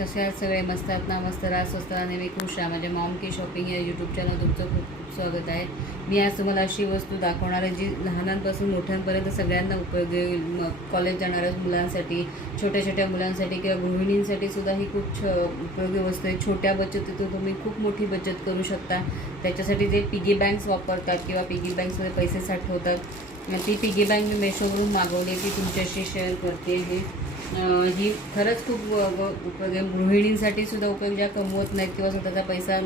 कसे आहात सगळे? मस्त आहात ना? मस्त राहा, स्वस्त राहा, नेहमी खुश राहा. माझ्या मॉम की शॉपिंग या यूट्यूब चॅनल तुमचं खूप खूप स्वागत आहे. मी आज तुम्हाला अशी वस्तू दाखवणार आहे जी लहानांपासून मोठ्यांपर्यंत सगळ्यांना उपयोगी येईल. कॉलेज जाणाऱ्या मुलांसाठी, छोट्या छोट्या मुलांसाठी किंवा गृहिणींसाठी सुद्धा ही खूप उपयोगी वस्तू आहे. छोट्या बचतीतून तुम्ही खूप मोठी बचत करू शकता. त्याच्यासाठी जे पिगी बँक्स वापरतात किंवा पिगी बँक्समध्ये पैसे साठवतात, ती पिगी बँक मी मेशोवरून मागवली, ती तुमच्याशी शेअर करते. ही खरंच खूप उपयोग आहे. गृहिणींसाठी सुद्धा उपयोग, ज्या कमवत नाहीत किंवा स्वतःचा पैसा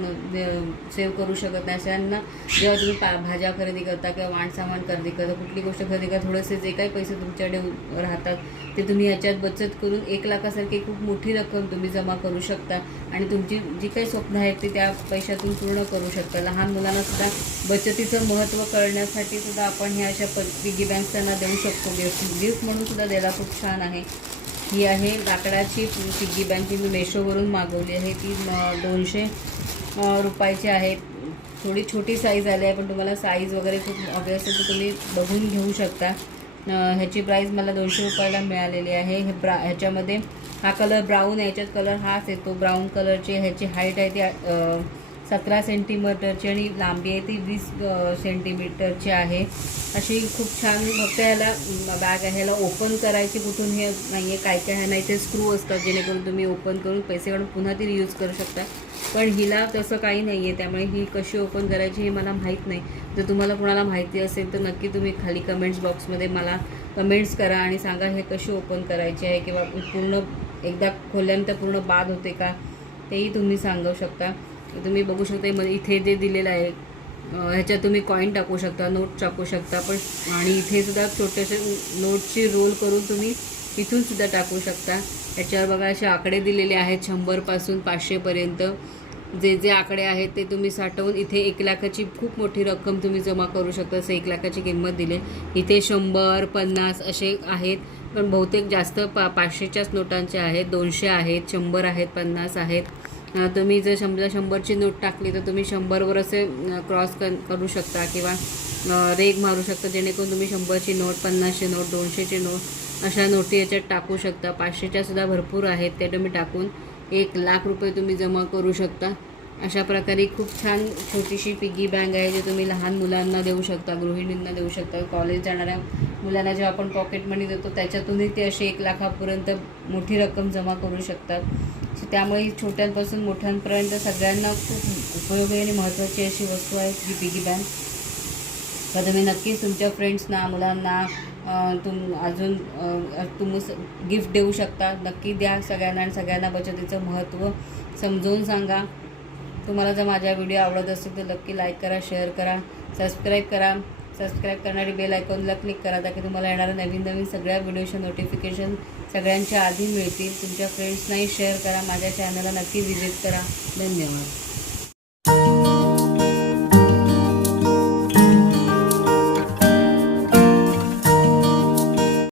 सेव्ह करू शकत नाही अशांना जेव्हा तुम्ही भाज्या खरेदी करता किंवा वाणसामान खरेदी करता, कुठली गोष्ट खरेदी करता, थोडेसे जे काही पैसे तुमच्याकडे राहतात ते तुम्ही याच्यात बचत करून 1 लाखासारखी खूप मोठी रक्कम तुम्ही जमा करू शकता आणि तुमची जी काही स्वप्न आहेत ते त्या पैशातून पूर्ण करू शकता. लहान मुलांना सुद्धा बचतीचं महत्त्व कळण्यासाठी सुद्धा आपण ह्या अशा पिगी बँक्स त्यांना देऊ शकतो. गिफ्ट म्हणून सुद्धा द्यायला खूप छान आहे. ही आहे लाकडाची पिगी बँक, ती मी मेशोवरून मागवली आहे. ती 200 रुपयाची आहे. थोडी छोटी साईज आली आहे, पण तुम्हाला साईज वगैरे खूप हवी असेल तर तुम्ही बघून घेऊ शकता. ह्याची प्राईस मला 200 रुपयाला मिळालेली आहे. ह्याच्यामध्ये हा कलर ब्राऊन आहे, ह्याच्यात कलर हाच येतो ब्राऊन कलरची. ह्याची हाईट आहे ती 17 सेंटीमीटरची आणि लांबी आहे ती 20 सेंटीमीटरची आहे. अशी खूप छान. फक्त ह्याला बॅग आहे, ह्याला ओपन करायची कुठून हे नाही आहे. काय काय आहे नाही ते स्क्रू असतात जेणेकरून तुम्ही ओपन करून पैसे काढून पुन्हा ती यूज करू शकता. पण हिला तसं काही नाही आहे, त्यामुळे ही कशी ओपन करायची हे मला माहीत नाही. जर तुम्हाला कोणाला माहिती असेल तर नक्की तुम्ही खाली कमेंट्स बॉक्समध्ये मला कमेंट्स करा आणि सांगा हे कशी ओपन करायची आहे, किंवा पूर्ण एकदा खोलल्यानंतर पूर्ण बाद होते का तेही तुम्ही सांगू शकता. तुम्ही बघू शकता इथे जे दिलेलं आहे ह्याच्यात तुम्ही कॉईन टाकू शकता, नोट टाकू शकता, पण आणि इथे सुद्धा छोटेसे नोटची रोल करून तुम्ही इथून सुद्धा टाकू शकता. ह्याच्यावर बघा असे आकडे दिलेले आहेत 100 500पर्यंत. जे जे आकडे आहेत ते तुम्ही साठवून इथे 1 लाखाची खूप मोठी रक्कम तुम्ही जमा करू शकता. असं 1 लाखाची किंमत दिली. इथे 100 50 असे आहेत, पण बहुतेक जास्त 500च्याच नोटांचे आहेत. 200 आहेत, 100 आहेत, 50 आहेत. तुम्ही जर 100ची नोट टाकली तर तुम्ही 100वर असे क्रॉस करू शकता किंवा रेग मारू शकता, जेणेकरून तुम्ही 100ची नोट, 50ची नोट, 200ची नोट अशा नोटी याच्यात टाकू शकता. 500च्यासुद्धा भरपूर आहेत, ते तुम्ही टाकून 1 लाख रुपये तुम्ही जमा करू शकता. अशा प्रकारे खूप छान छोटीशी पिगी बँक आहे, जे तुम्ही लहान मुलांना देऊ शकता, गृहिणींना देऊ शकता. कॉलेज जाणाऱ्या मुलांना जेव्हा आपण पॉकेट मनी देतो त्याच्यातूनही ते असे 1 लाखापर्यंत मोठी रक्कम जमा करू शकतात. त्यामुळे छोट्यांपासून मोठ्यांपर्यंत सगळ्यांना खूप उपयोगी आणि महत्त्वाची अशी वस्तू आहे ही पिगी बँक. तर तुम्ही नक्कीच तुमच्या फ्रेंड्सना, मुलांना अजून तुम्ही गिफ्ट देऊ शकता. नक्की द्या सगळ्यांना आणि सगळ्यांना बचतीचं महत्त्व समजवून सांगा. तुम्हाला जर माझा व्हिडिओ आवडत असेल तर नक्की लाईक करा, शेअर करा, सबस्क्राईब करा. सबस्क्राईब करणारी बेल आयकॉनला क्लिक करा, ताकी तुम्हाला येणाऱ्या नवीन नवीन सगळ्या व्हिडिओचे नोटिफिकेशन सगळ्यांच्या आधी मिळतील. तुमच्या फ्रेंड्सनाही शेअर करा. माझ्या चॅनलला नक्की व्हिजिट करा. धन्यवाद.